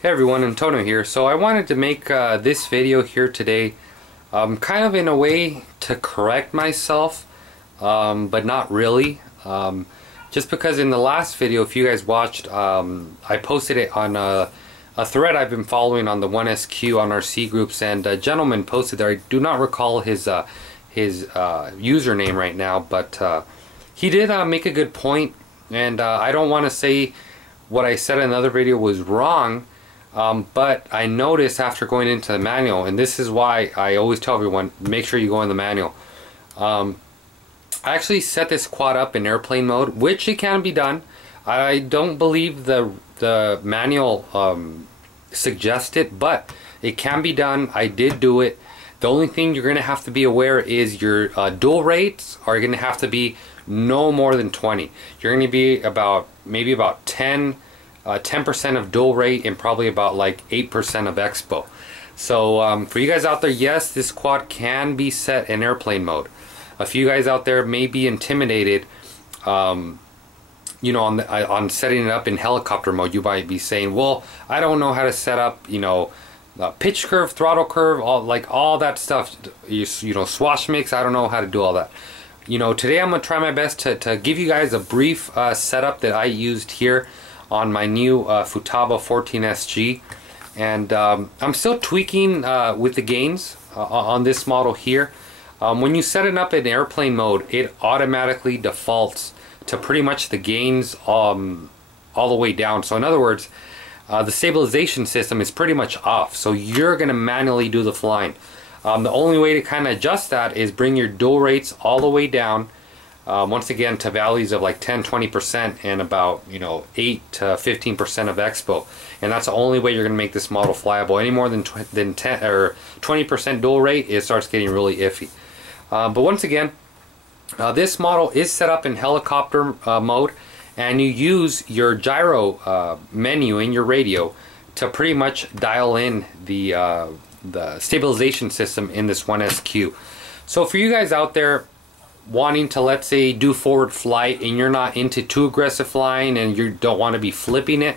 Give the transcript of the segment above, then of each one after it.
Hey everyone, Antonio here. So I wanted to make this video here today kind of in a way to correct myself, but not really. Just because in the last video, if you guys watched, I posted it on a thread I've been following on the 1SQ on our C groups, and a gentleman posted there. I do not recall his username right now, but he did make a good point, and I don't want to say what I said in another video was wrong. But I noticed after going into the manual, and this is why I always tell everyone, make sure you go in the manual. I actually set this quad up in airplane mode, which it can be done. I don't believe the manual suggests it, but it can be done. I did do it. The only thing you're going to have to be aware is your dual rates are going to have to be no more than 20. You're going to be maybe about 10% of dual rate and probably about like 8% of expo. So for you guys out there, yes, this quad can be set in airplane mode. A few guys out there may be intimidated, you know, on setting it up in helicopter mode. You might be saying, well, I don't know how to set up, you know, pitch curve, throttle curve, all that stuff. You know, swash mix. I don't know how to do all that. You know, today I'm gonna try my best to give you guys a brief setup that I used here on my new Futaba 14SG, and I'm still tweaking with the gains on this model here. When you set it up in airplane mode, it automatically defaults to pretty much the gains all the way down. So in other words, the stabilization system is pretty much off, so you're gonna manually do the flying. The only way to kind of adjust that is bring your dual rates all the way down, once again to values of like 10-20% and about, you know, 8 to 15% of expo, and that's the only way you're going to make this model flyable. Any more than 10 or 20% dual rate, it starts getting really iffy. But once again, this model is set up in helicopter mode, and you use your gyro menu in your radio to pretty much dial in the stabilization system in this 1SQ. So for you guys out there wanting to, let's say, do forward flight and you're not into too aggressive flying and you don't want to be flipping it,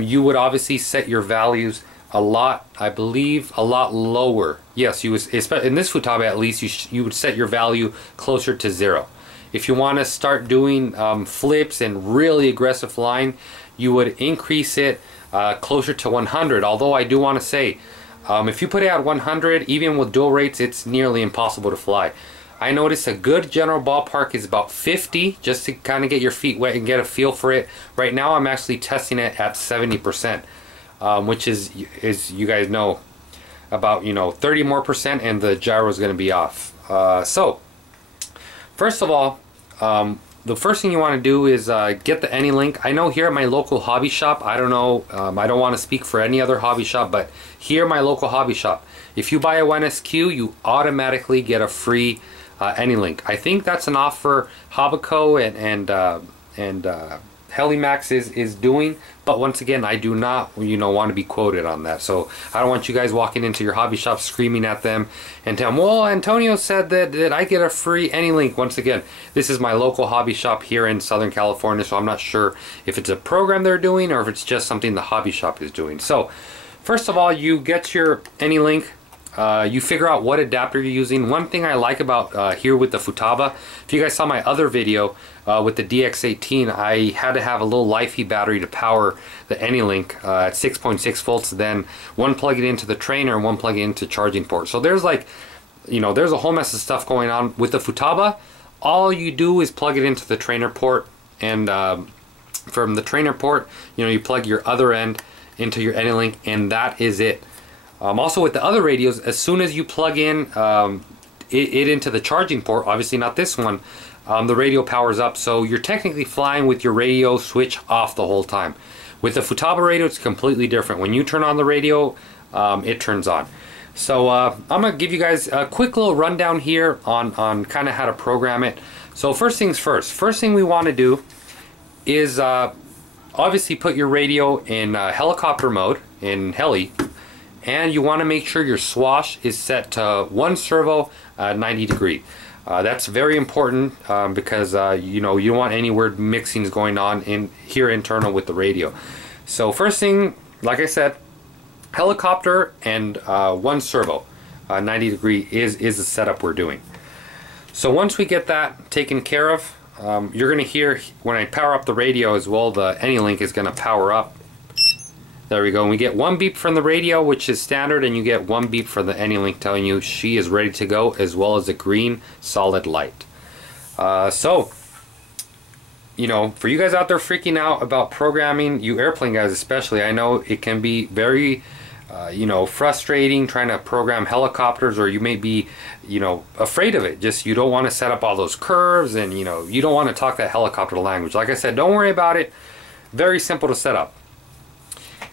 you would obviously set your values a lot, I believe, a lot lower. Yes, you would, in this Futaba at least, you would set your value closer to 0. If you want to start doing flips and really aggressive flying, you would increase it closer to 100. Although I do want to say, if you put it at 100, even with dual rates, it's nearly impossible to fly. I noticed a good general ballpark is about 50, just to kind of get your feet wet and get a feel for it. Right now I'm actually testing it at 70%, which is you guys know, about, you know, 30 more percent and the gyro is going to be off. So first of all, the first thing you want to do is get the AnyLink. I know here at my local hobby shop, I don't know, I don't want to speak for any other hobby shop, but here my local hobby shop, if you buy a 1SQ, you automatically get a free AnyLink. I think that's an offer Hobbico and Helimax is doing, but once again, I do not, you know, want to be quoted on that. So I don't want you guys walking into your hobby shop screaming at them and tell them, well, Antonio said that I get a free AnyLink. Once again, this is my local hobby shop here in Southern California, so I'm not sure if it's a program they're doing or if it's just something the hobby shop is doing. So first of all, you get your AnyLink. You figure out what adapter you're using. One thing I like about here with the Futaba, if you guys saw my other video with the DX18, I had to have a little LiFeHeat battery to power the AnyLink at 6.6 volts, then one plug it into the trainer and one plug it into charging port. So there's, like, you know, there's a whole mess of stuff going on. With the Futaba, all you do is plug it into the trainer port, and from the trainer port, you know, you plug your other end into your AnyLink, and that is it. Also with the other radios, as soon as you plug in it into the charging port, obviously not this one, the radio powers up, so you're technically flying with your radio switch off the whole time. With the Futaba radio, it's completely different. When you turn on the radio, it turns on. So I'm going to give you guys a quick little rundown here on kind of how to program it. So first things first, first thing we want to do is obviously put your radio in helicopter mode, in heli, and you want to make sure your swash is set to 1 servo 90 degree. That's very important because you know, you don't want any weird mixings going on in here internal with the radio. So first thing like I said, helicopter and one servo, 90 degree is the setup we're doing. So once we get that taken care of, you're going to hear when I power up the radio as well, the AnyLink is going to power up. There we go. And we get one beep from the radio, which is standard, and you get one beep from the AnyLink telling you she is ready to go, as well as a green solid light. So, you know, for you guys out there freaking out about programming, you airplane guys especially, I know it can be very, you know, frustrating trying to program helicopters, or you may be, you know, afraid of it. Just you don't want to set up all those curves, and, you know, you don't want to talk that helicopter language. Like I said, don't worry about it. Very simple to set up.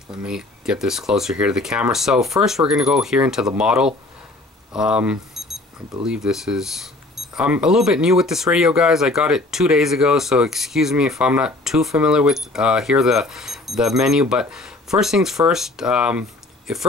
Let me get this closer here to the camera. So first we're going to go here into the model. I believe this is... I'm a little bit new with this radio, guys. I got it 2 days ago, so excuse me if I'm not too familiar with here the menu. But first things first, for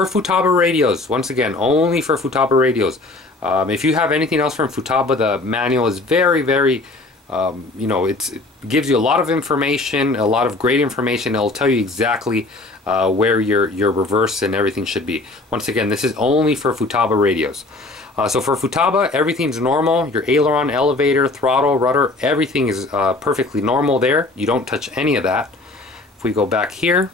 Futaba radios, once again, only for Futaba radios. If you have anything else from Futaba, the manual is very, very... you know, it gives you a lot of information, a lot of great information. It'll tell you exactly where your reverse and everything should be. Once again, this is only for Futaba radios. So for Futaba, everything's normal. Your aileron, elevator, throttle, rudder, everything is perfectly normal there. You don't touch any of that. If we go back here,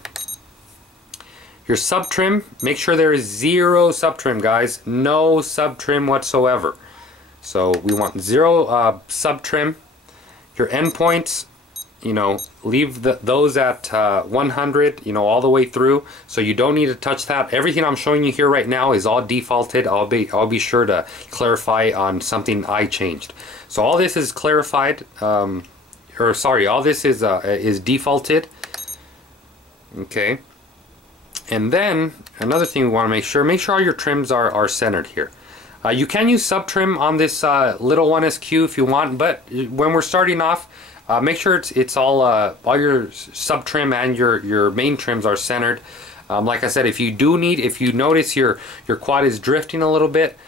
your sub trim, make sure there is 0 sub trim, guys. No sub trim whatsoever. So we want 0 sub trim. Your endpoints, you know, leave those at 100, you know, all the way through. So you don't need to touch that. Everything I'm showing you here right now is all defaulted. I'll be sure to clarify on something I changed. So all this is clarified, or sorry, all this is defaulted. Okay. And then another thing we want to make sure all your trims are centered here. You can use sub trim on this little 1SQ if you want, but when we're starting off, make sure it's all your sub trim and your main trims are centered. Like I said, if you notice your quad is drifting a little bit,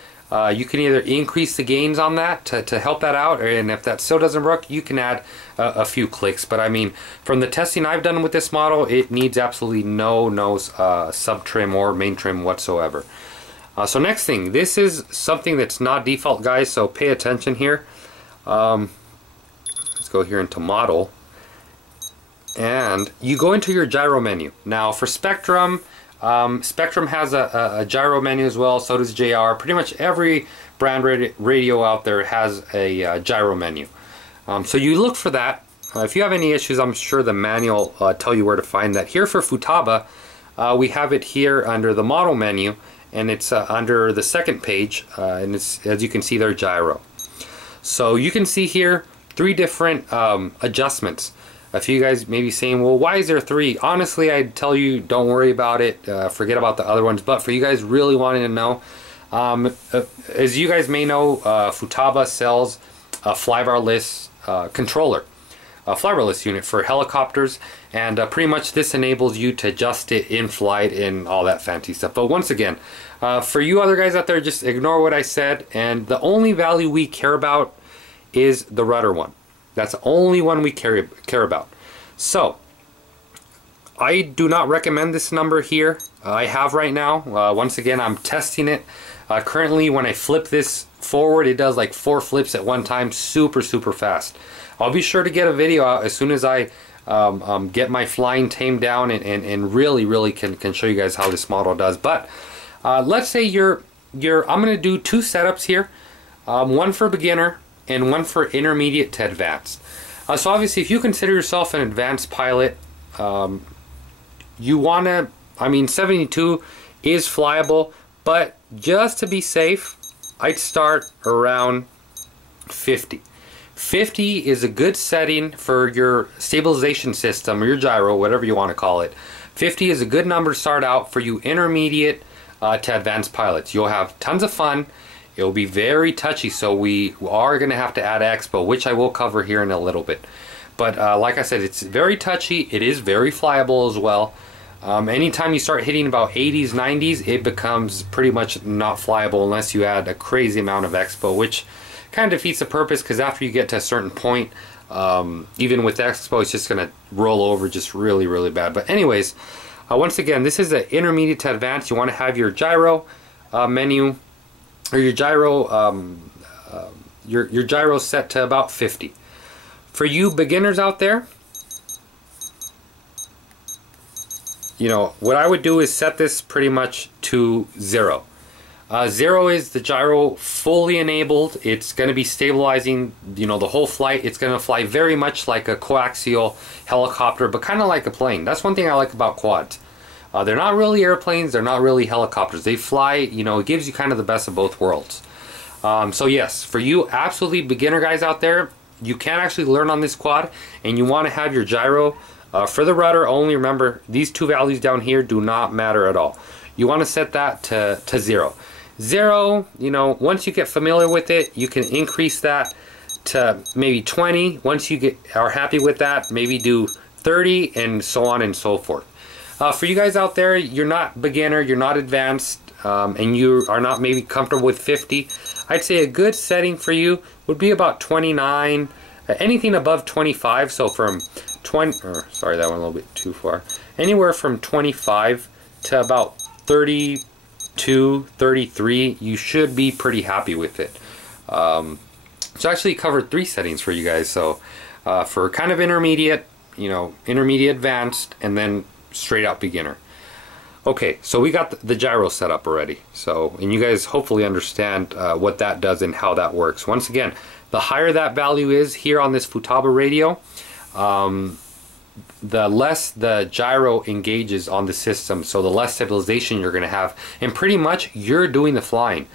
you can either increase the gains on that to help that out, and if that still doesn't work, you can add a few clicks. But I mean, from the testing I've done with this model, it needs absolutely no sub trim or main trim whatsoever. So next thing, this is something that's not default, guys, so pay attention here. Let's go here into model, and you go into your gyro menu. Now for Spectrum, Spectrum has a gyro menu as well, so does JR. Pretty much every brand radio out there has a gyro menu. So you look for that. If you have any issues, I'm sure the manual will tell you where to find that. Here for Futaba, we have it here under the model menu, and it's under the second page, and it's, as you can see there, gyro. So you can see here 3 different adjustments. A few guys may be saying, well, why is there 3? Honestly, I'd tell you, don't worry about it, forget about the other ones. But for you guys really wanting to know, as you guys may know, Futaba sells a flybarless controller, a flybarless unit for helicopters, and pretty much this enables you to adjust it in flight and all that fancy stuff. But once again, for you other guys out there, just ignore what I said, and the only value we care about is the rudder one. That's the only one we care about. So I do not recommend this number here. I have right now. Once again, I'm testing it. Currently, when I flip this forward, it does like 4 flips at one time, super fast. I'll be sure to get a video out as soon as I get my flying tamed down and really can show you guys how this model does. But let's say I'm going to do 2 setups here, one for beginner and one for intermediate to advanced. So obviously, if you consider yourself an advanced pilot, you want to, I mean, 72 is flyable, but just to be safe, I'd start around 50. 50 is a good setting for your stabilization system or your gyro, whatever you want to call it. 50 is a good number to start out for you intermediate to advanced pilots. You'll have tons of fun. It'll be very touchy, so we are going to have to add expo, which I will cover here in a little bit. But like I said, it's very touchy. It is very flyable as well. Anytime you start hitting about 80s, 90s, it becomes pretty much not flyable unless you add a crazy amount of expo, which kind of defeats the purpose, because after you get to a certain point, even with expo, it's just going to roll over just really bad. But anyways, Once again, this is the intermediate to advanced. You want to have your gyro menu, or your gyro your gyro set to about 50. For you beginners out there, you know, what I would do is set this pretty much to 0. 0 is the gyro fully enabled. It's going to be stabilizing, you know, the whole flight. It's going to fly very much like a coaxial helicopter, but kind of like a plane. That's one thing I like about quads. They're not really airplanes. They're not really helicopters. They fly, you know, it gives you kind of the best of both worlds. So yes, for you absolutely beginner guys out there, you can actually learn on this quad, and you want to have your gyro for the rudder only. Remember, these two values down here do not matter at all. You want to set that to 0. 0, you know, once you get familiar with it, you can increase that to maybe 20. Once you are happy with that, maybe do 30, and so on and so forth. For you guys out there, you're not beginner, you're not advanced, and you are not maybe comfortable with 50, I'd say a good setting for you would be about 29, anything above 25. So from 20, sorry, that went a little bit too far. Anywhere from 25 to about 32, 33, you should be pretty happy with it. So I actually covered 3 settings for you guys. So for kind of intermediate, you know, intermediate advanced, and then straight out beginner. Okay, so we got the gyro set up already. So, and you guys hopefully understand what that does and how that works. Once again, the higher that value is here on this Futaba radio, the less the gyro engages on the system, so the less stabilization you're going to have, and pretty much you're doing the flying.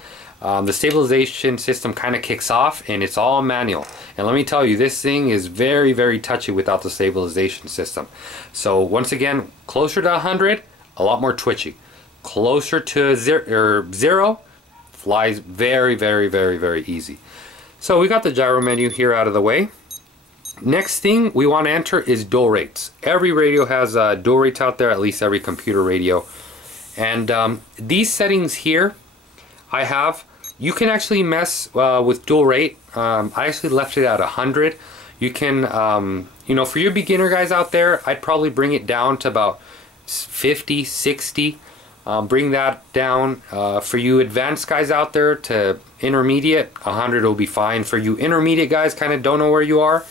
The stabilization system kind of kicks off, and it's all manual. And let me tell you, this thing is very, very touchy without the stabilization system. So once again, closer to 100, a lot more twitchy. Closer to 0, flies very, very, very, very easy. So we got the gyro menu here out of the way. Next thing we want to enter is dual rates. Every radio has dual rates out there, at least every computer radio. And these settings here I have, you can actually mess with dual rate. I actually left it at 100. You can, you know, for your beginner guys out there, I'd probably bring it down to about 50, 60. Bring that down. For you advanced guys out there to intermediate, 100 will be fine. For you intermediate guys, kind of don't know where you are,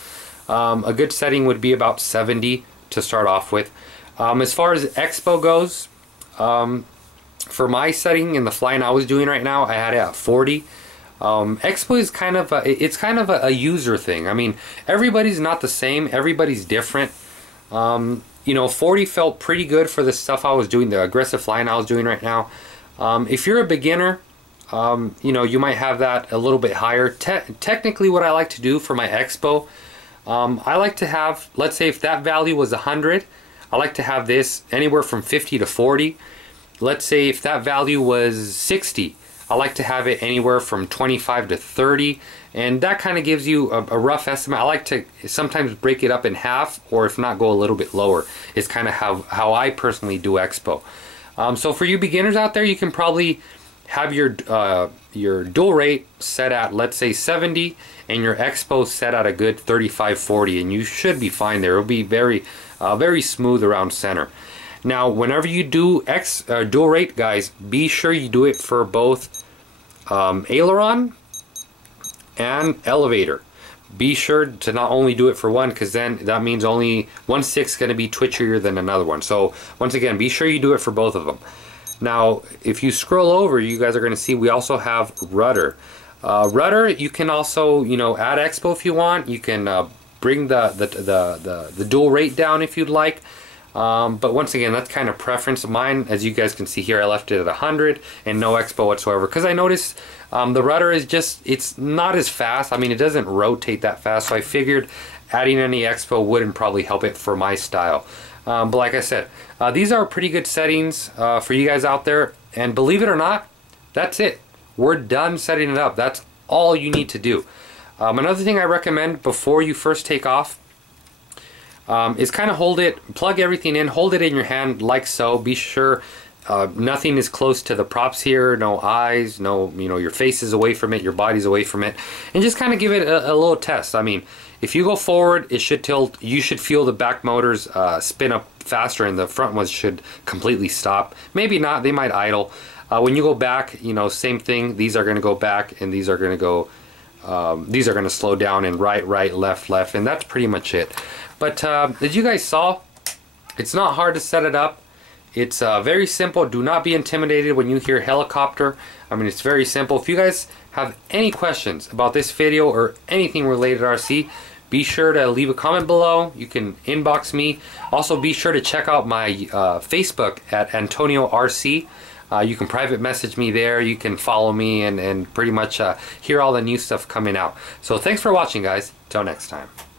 a good setting would be about 70 to start off with. As far as Expo goes, for my setting in the flying I was doing right now, I had it at 40. Expo is kind of it's kind of a user thing. I mean, everybody's not the same. Everybody's different. You know, 40 felt pretty good for the stuff I was doing, the aggressive flying I was doing right now. If you're a beginner, you know, you might have that a little bit higher. Technically, what I like to do for my Expo, I like to have, let's say if that value was 100, I like to have this anywhere from 50 to 40. Let's say if that value was 60, I like to have it anywhere from 25 to 30, and that kind of gives you a rough estimate. I like to sometimes break it up in half, or if not, go a little bit lower. It's kind of how I personally do Expo. So for you beginners out there, you can probably have your dual rate set at, let's say, 70, and your Expo set at a good 35, 40, and you should be fine there. It'll be very, very smooth around center. Now, whenever you do dual rate, guys, be sure you do it for both aileron and elevator. Be sure to not only do it for one, because then that means only one stick's going to be twitchier than another one. So once again, be sure you do it for both of them. Now, if you scroll over, you guys are going to see we also have rudder. Rudder, you can also, you know, add Expo if you want. You can bring the dual rate down if you'd like. But once again, that's kind of preference of mine. As you guys can see here, I left it at 100 and no Expo whatsoever, because I noticed the rudder is just, it's not as fast. I mean, it doesn't rotate that fast, so I figured adding any Expo wouldn't probably help it for my style. But like I said, these are pretty good settings for you guys out there, and believe it or not, that's it. We're done setting it up. That's all you need to do. Another thing I recommend before you first take off is kind of plug everything in, hold it in your hand like so. Be sure nothing is close to the props here, no eyes, no, you know, your face is away from it, your body's away from it, and just kind of give it a little test. I mean, if you go forward, it should tilt. You should feel the back motors spin up faster, and the front ones should completely stop. Maybe not, they might idle. When you go back, you know, same thing. These are going to go back, and these are going to go, these are going to slow down, and right, left, and that's pretty much it. But as you guys saw, it's not hard to set it up. It's very simple. Do not be intimidated when you hear helicopter. I mean, it's very simple. If you guys have any questions about this video or anything related to RC, be sure to leave a comment below. You can inbox me. Also, be sure to check out my Facebook at Antonio RC. You can private message me there. You can follow me and pretty much hear all the new stuff coming out. So thanks for watching, guys. Till next time.